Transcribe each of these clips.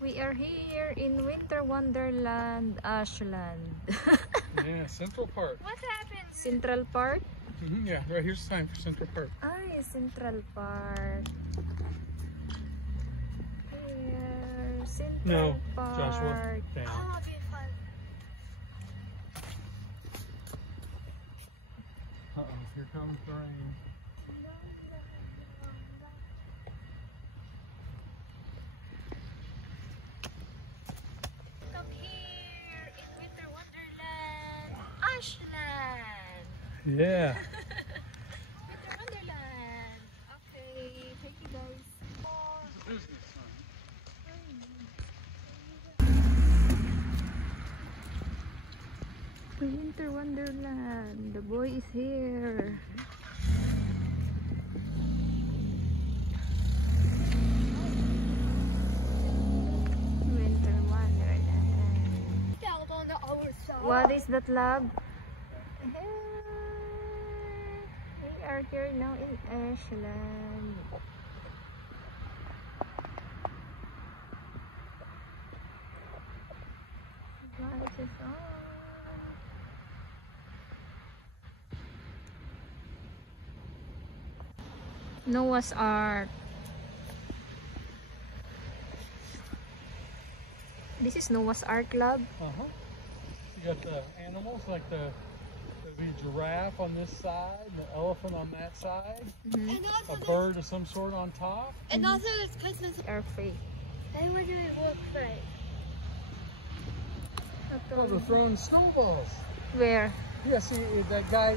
We are here in Winter Wonderland, Ashland. Yeah, Central Park. What happened? Central Park? Yeah, right here's the sign for Central Park. Ay, Central Park. Here, Central No, Park. Joshua, down. Oh, it'll be fun. Uh-oh, here comes the rain. Come here in Winter Wonderland, Ashland. Yeah. Winter Wonderland. Okay, thank you guys. Business sign. The Winter Wonderland. The boy is here. Winter Wonderland. Down on the other side. What is that, love? We are here now in Ashland. Lights is on. Noah's Ark. This is Noah's Ark, love. Uh-huh. You got the animals like the giraffe on this side, and the elephant on that side, And a also, bird of some sort on top. it's Christmas. Are fake. They were doing work fake. Oh, they're throwing snowballs. Where? Yeah, see that guy,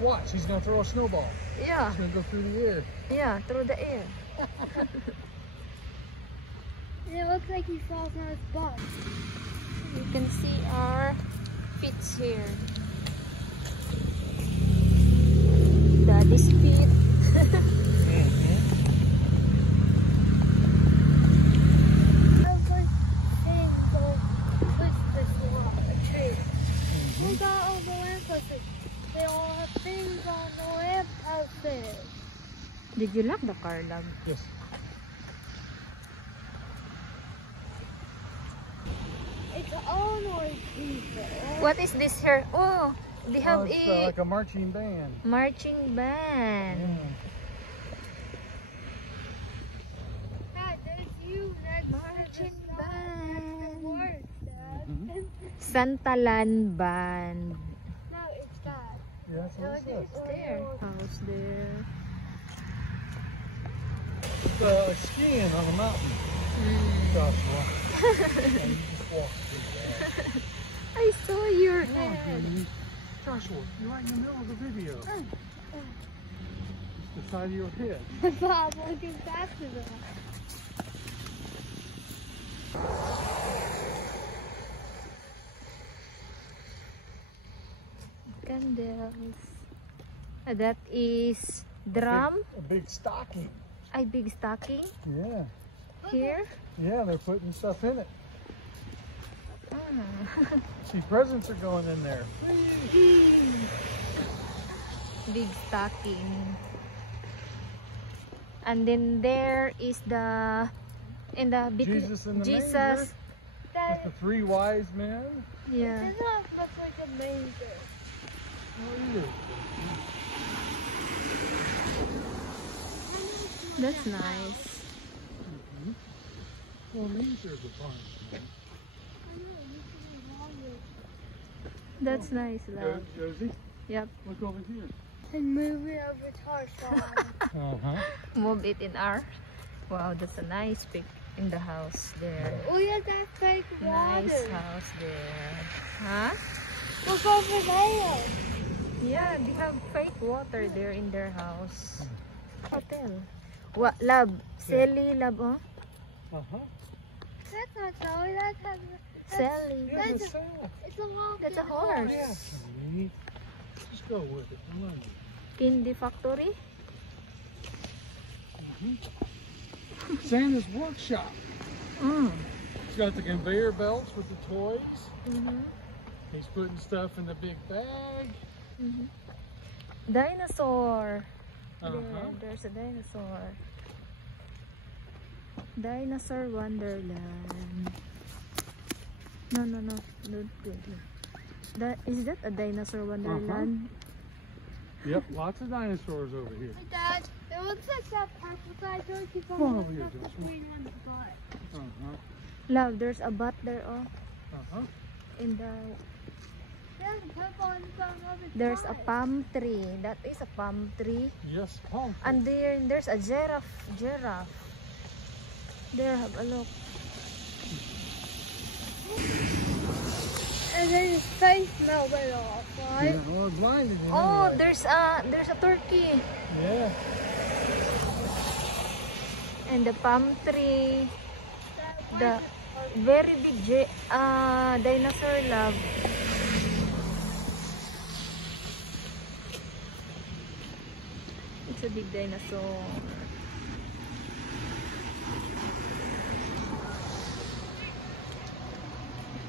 watch, he's gonna throw a snowball. Yeah, It's gonna go through the air. yeah, through the air. It looks like he falls on his butt. You can see our feet here. Daddy's feet. I was like, hey, go push this one, a tree. Look at all the lampposts. They all have things on the lampposts. Did you lock the car, love? Yes. It's all noise people. What is this here? Oh, they have It's a like a marching band. marching band. Yeah. Dad, there's you next Marching to the song, next to words, Dad. Mhm. Santalan band. No, it's Dad. Yeah, that's what it says. It's there. House there. It's skiing on a mountain. Joshua. And you just walk through that. I saw your Come on, head. Judy. Joshua, you're right in the middle of the video. Just the side of your head. Bob, looking back to that. Candles. That is drum. A big stocking. Ay, big stocking. Yeah. Here. Yeah, they're putting stuff in it. Ah. See, presents are going in there. Big stocking. And then there is the Jesus in the Jesus. manger. With Dad, the three wise men. Yeah. this one looks like a manger. Oh, yeah. That's nice. Well, mangers are fun. That's nice, love. Josie, Yep. look over here. And move it over to our side. Uh-huh. Move it in our. Wow, that's a nice pic in the house there. Look at that fake water. Nice house there. Huh? Look over there. Yeah, they have fake water there in their house. Hotel. What, love? Sally, love, oh? Uh-huh. That's not Sally. That's Sally. Yeah, That's the a- cell. it's a walking That's a horse. Yeah, sweet. Just go with it. I love you. Candy factory? Santa's workshop. Mm. It's got the conveyor belts with the toys. Mm-hmm. He's putting stuff in the big bag. Mm-hmm. Dinosaur. Uh-huh. There's a dinosaur. Dinosaur Wonderland. No, no, no. Don't go there. Is that a dinosaur wonderland? Yep, lots of dinosaurs over here. Hey, Dad, it looks like that purple guy told you Come on over here, the Joshua. green one's butt. Uh-huh. Love, there's a bat there, oh. Uh-huh. In the There's a purple one on the other there's a side. palm tree. That is a palm tree. Yes, palm tree. And there's a giraffe. There, have a look. And then his face melted off, right? Yeah, well, it's blinded. You know, Oh, like- there's a turkey. Yeah. And the palm tree. The Dad, very big dinosaur, love. It's a big dinosaur.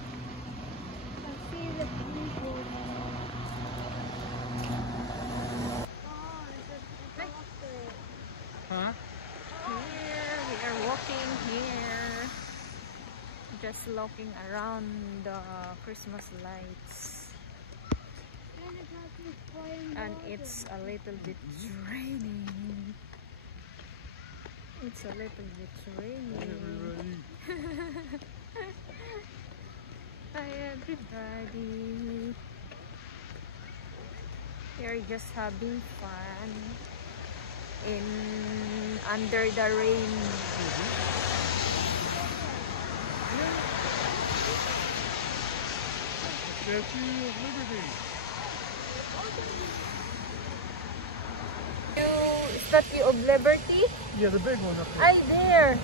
I see the people. Oh, it's a doctor. Huh? Here we are walking here, just looking around the Christmas lights, And the doctor's playing and water. it's a little bit raining. It's a little bit raining. Everybody. Hi everybody. We're just having fun in under the rain. Statue of Liberty. Statue of Liberty. Yeah, the big one up there. Ay, there.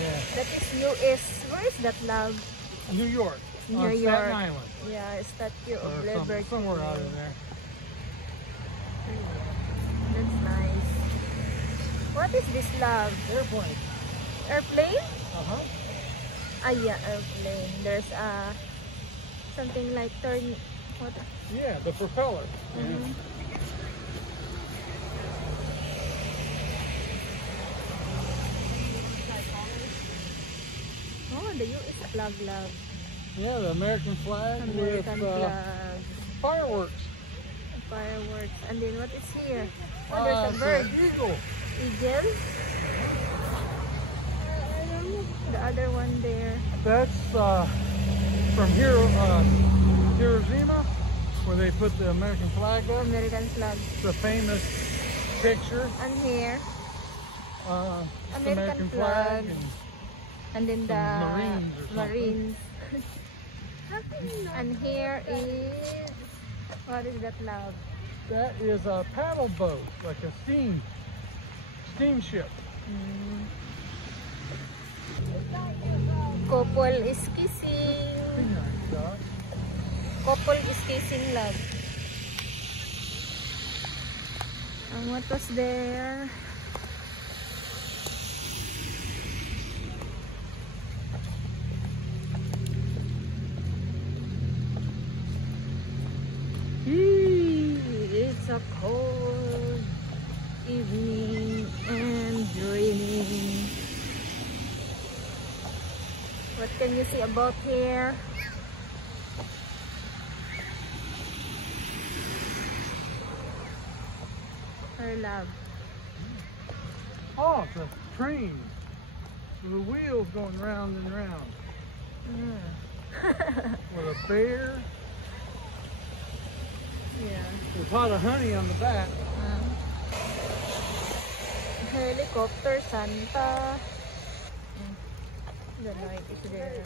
Yeah. That is US. Where is that, love? New York. New on York. Staten Island. Yeah, Statue Or of Liberty. somewhere out in there. That's nice. What is this, love? Airplane. Airplane? Uh-huh. Ah, yeah, airplane. There's something like turn. What? Yeah, the propeller. Mhm. Oh, the US flag, love. Yeah, the American flag American with flag. fireworks. Fireworks. And then what is here? Oh, It's there's a bird. an eagle. Eagle. The other one there. That's from Hiroshima, where they put the American flag up. American flag. It's a famous picture. And here. It's the American American flag. flag. And And then the Marines or something. Marines. And here is, what is that, love? that is a paddle boat, like a steamship. Couple is kissing. Pretty nice, Doc. Couple is kissing, love. And what was there? It's a cold evening and raining. What can you see about here? Her love. Oh, it's a train with the wheels going round and round. With a bear. Yeah. There's a lot of honey on the back. Helicopter Santa. The light is there.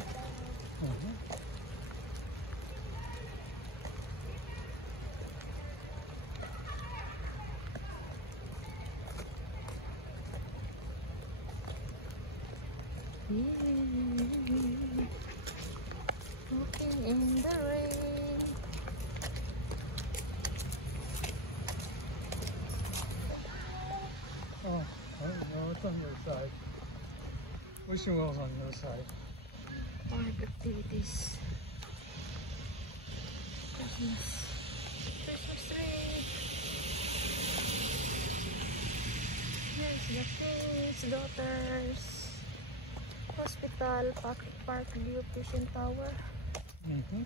Walking in the rain. Oh, no, it's on the other side. Wishing Well's on the other side. Park activities. Christmas tree. Here's the kids, daughters. Hospital, Park View Fishing Tower. Mm-hmm.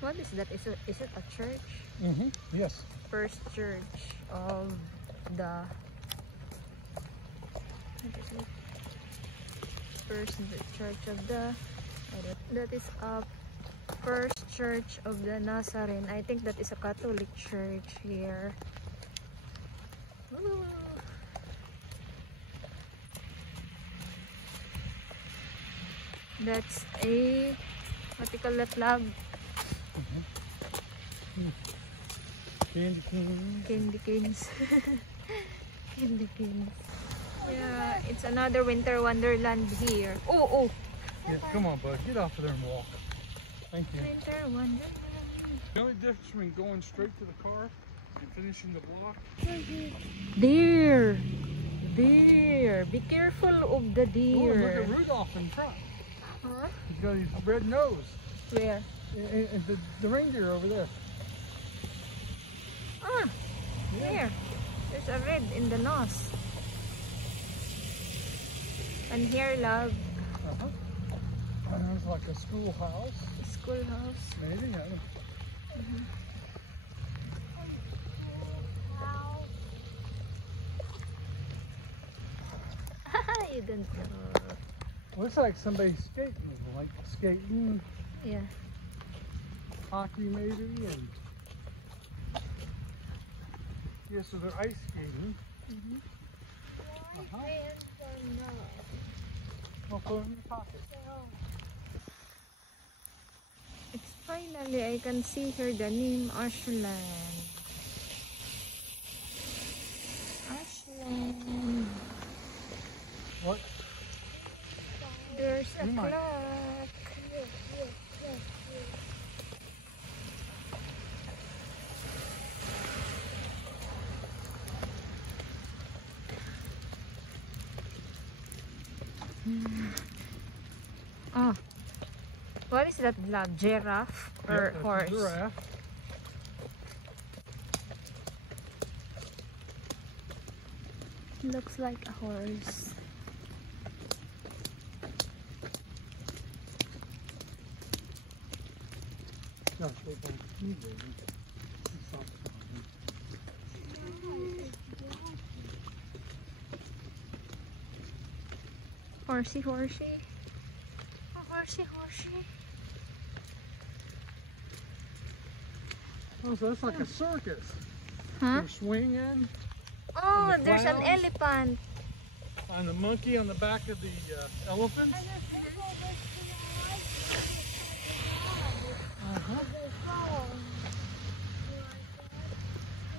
What is that? Is it a church? Mm-hmm. Yes. First church of the what is it? First church of the that is a first church of the Nazarene. I think that is a Catholic church here. Ooh. That's a what you call that, lab? Candy cane. Candy canes. Candy canes. Yeah, it's another winter wonderland here. Oh, oh. Yeah, come on, bud. Get off of there and walk. Thank you. Winter wonderland. The only difference between going straight to the car and finishing the block. Deer. Deer. Be careful of the Oh, look deer. at Rudolph in front. Huh? He's got his red nose. Where? And the reindeer over there. Ah, there. There's a red in the nose. And here, love, Uh-huh. And there's like a schoolhouse. schoolhouse. Maybe. I don't. You don't know. Looks like somebody's skating. Like skating, Yeah. hockey maybe, and yeah, so they're ice skating. Uh-huh. Well, put it in your pocket. It's finally, I can see here the name Ashland. Ashland. What? There's a You might- clock. Oh, what is that, lab? Giraffe or Yeah, that's a horse? giraffe. Looks like a horse. Gosh, they're both cute, baby. It's not Horsey, horsey. Oh, horsey, horsey. Oh, so that's like a circus. Huh? They're swinging, Oh, And the there's an clowns? elephant. and the monkey on the back of the elephant.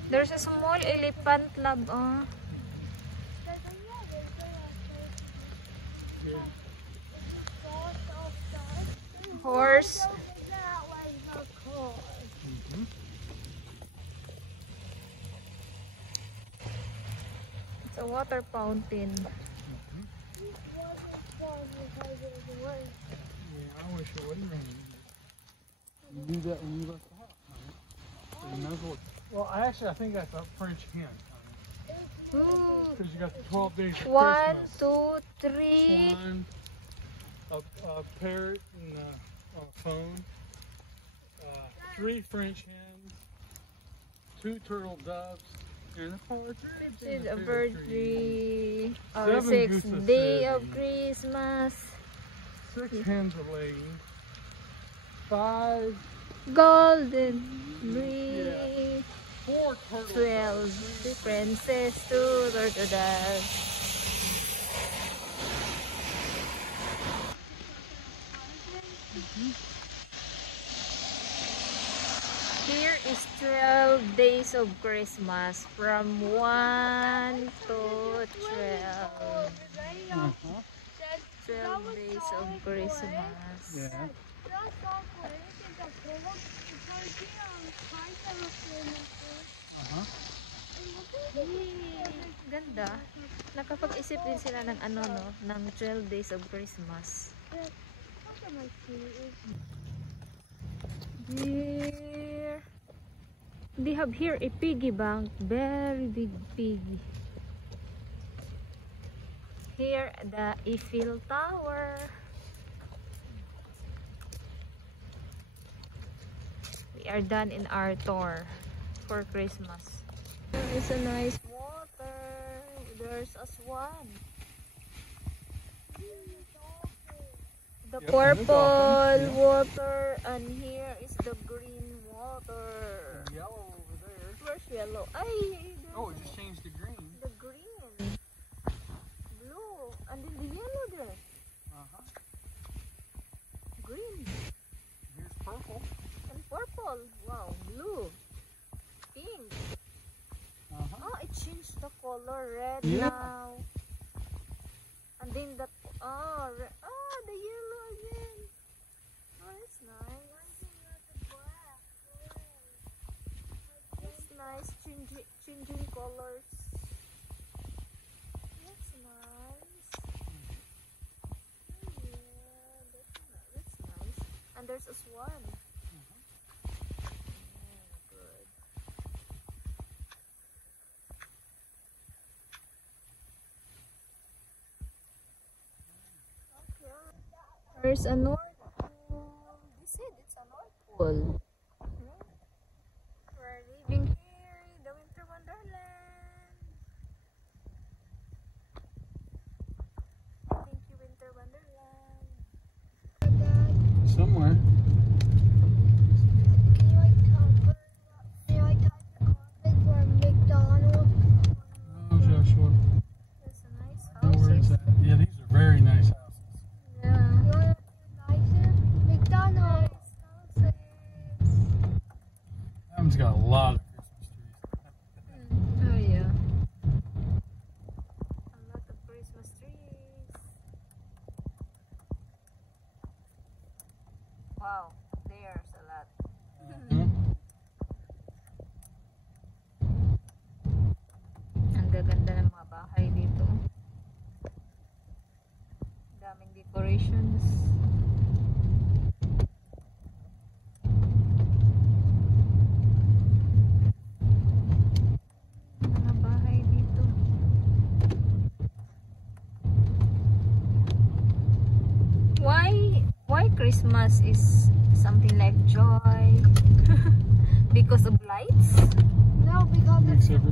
There's a small elephant, lab. Oh. Yeah. Horse. Mhm. It's a water fountain. Yeah, I wish it wouldn't rain. You do that when you left the house, honey. So you might as well. Well, I think that's a French hen, Ooh. because you got the 12 days of 1, Christmas. 2, 3. Swan, a parrot, and a phone. 3 French hens, 2 turtle doves, and a partridge. This in is the a pear bird tree. tree. Our 7 sixth gooses day of sitting. Christmas. 6 hens are laying. 5, Golden tree. 4 turtles. 12 differences to turtle doves. Here is 12 days of Christmas from 1 to 12. 12 days of Christmas. Yeah. Uh-huh. Ganda. Nakapag-isip din sila ng ano, no, ng 12 days of Christmas. Here they have here a piggy bank, very big piggy. Here, the Eiffel Tower. We are done in our tour for Christmas. It's a nice water. There's a swan. The Yep, purple water, and here is the green water. Yellow over there. Where's yellow? Ay, Oh, it just changed to green. the green, blue, and then the yellow there. Uh-huh. Green Here's purple. and purple. Wow, blue, pink. Uh-huh. Oh, it changed the color red Yeah. now. And then the the yellow again. Oh, that's nice. That's nice, changing colors. That's nice. Oh, yeah, that's nice. And there's a swan. Good. There's a North Pole. They said it's a North Pole. We're living here in the Winter Wonderland. Thank you, Winter Wonderland. Somewhere. For McDonald's? Oh, Joshua. There's a nice Oh, where is house. that? Yeah, these are very nice houses. Yeah. You want to nicer? McDonald's. Houses. That one's got a lot of Christmas trees. Oh yeah. A lot of Christmas trees. Wow, there's a lot. Mhm. Ang gaganda ng mga bahay dito. Daming decorations. Mga bahay dito. Why Christmas is something like joy? Because of lights? No, because Makes it's every